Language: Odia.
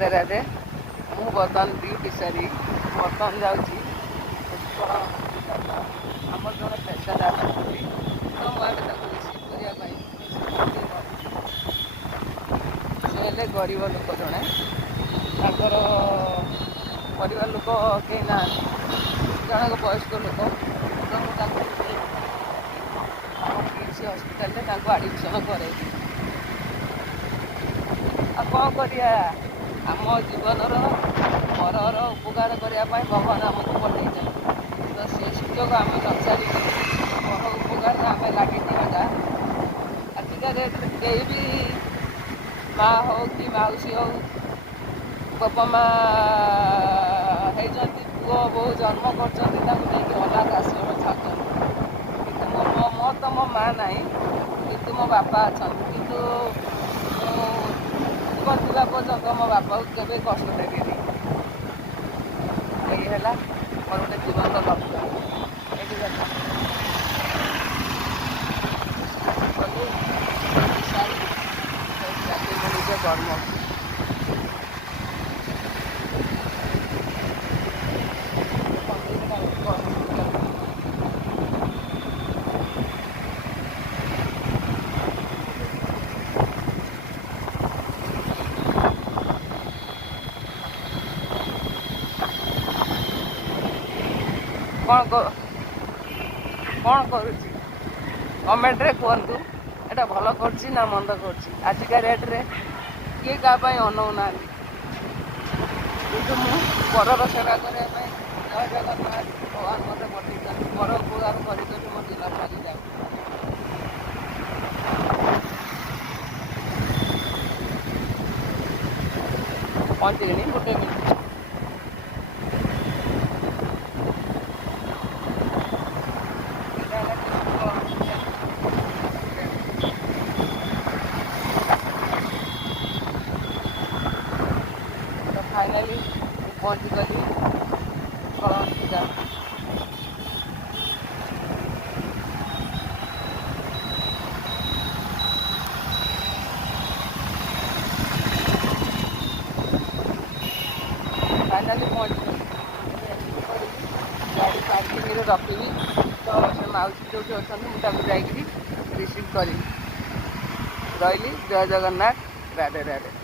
ରାଧେ ରାଧେ। ମୁଁ ବର୍ତ୍ତମାନ ଡ୍ୟୁଟି ସାରି ବର୍ତ୍ତମାନ ଯାଉଛି ଆମର ଜଣେ ପେସେଣ୍ଟ ଆସୁଛନ୍ତି, ତ ମୁଁ ଆଗେ ତାକୁ ରିସିଭ୍ କରିବା ପାଇଁ ସେ ହେଲେ ଗରିବ ଲୋକ ଜଣେ, ତାଙ୍କର ପରିବାର ଲୋକ କେହି ନାହାନ୍ତି, ଜଣକ ବୟସ୍କ ଲୋକ। ତ ମୁଁ ତାଙ୍କୁ ଆମ PHC ହସ୍ପିଟାଲରେ ତାଙ୍କୁ ଆଡ଼ମିସନ୍ କରେଇଲି। ଆଉ କ'ଣ କରିବା, ଆମ ଜୀବନର ପରର ଉପକାର କରିବା ପାଇଁ ଭଗବାନ ଆମକୁ ପଠାଇଛନ୍ତି। ତ ସେ ସୁଯୋଗ ଆମେ ନ ଛାଡ଼ିକି ପର ଉପକାରରେ ଆମେ ଲାଗିଯିବାଟା, ଆଜିକା ଡେଟ୍ରେ କେହି ବି ମା' ହଉ କି ମାଉସୀ ହଉ, ବାପା ମା' ହେଇଛନ୍ତି, ପୁଅ ବୋହୂ ଜନ୍ମ କରୁଛନ୍ତି, ତାଙ୍କୁ ନେଇକି ଅନାଥ ଆଶ୍ରମ ଛାଡ଼ୁଛନ୍ତି। କିନ୍ତୁ ମୋ ତ ମୋ ମା' ନାହିଁ, କିନ୍ତୁ ମୋ ବାପା ଅଛନ୍ତି। କିନ୍ତୁ ମୁଁ ଜୀବନ ଥିବା ପର୍ଯ୍ୟନ୍ତ ମୋ ବାପାକୁ କେବେ କଷ୍ଟ ଦେବିନି। ଏଇ ହେଲା ମୋର ଗୋଟେ ଜୀବନର ଲକ୍ଷ୍ୟ। ଏଠି ଦେଖ କଲି ସାରି ମୋ ନିଜ କର୍ମ। କ'ଣ କରୁଛି କମେଣ୍ଟରେ କୁହନ୍ତୁ, ଏଇଟା ଭଲ କରୁଛି ନା ମନ୍ଦ କରୁଛି। ଆଜିକା ରେଟ୍ରେ କିଏ କାହା ପାଇଁ ଅନଉନାହାନ୍ତି, କିନ୍ତୁ ମୁଁ ପରର ସେବା କରିବା ପାଇଁ ଜୟ ଜଗନ୍ନାଥ ଭଗବାନ ମୋତେ ପଠାଇଛନ୍ତି। ପର ଉପକାର କରି ମୋ ଦିନ ସରିଯାଉ। ପହଞ୍ଚିଗଲି 1 ମିନିଟ୍। ଫାଇନାଲି ମୁଁ ପହଞ୍ଚିଗଲି କଳ ହସ୍ପିଟାଲ। ଫାଇନାଲି ପହଞ୍ଚିଗଲି। ଗାଡ଼ି ପାର୍କିଂରେ ରଖିବି, ତ ସେ ମାଉସୀ ଯେଉଁଠି ଅଛନ୍ତି ମୁଁ ତାକୁ ଯାଇକିରି ରିସିଭ୍ କରିବି। ରହିଲି। ଜୟ ଜଗନ୍ନାଥ। ରାଧେ ରାଧେ।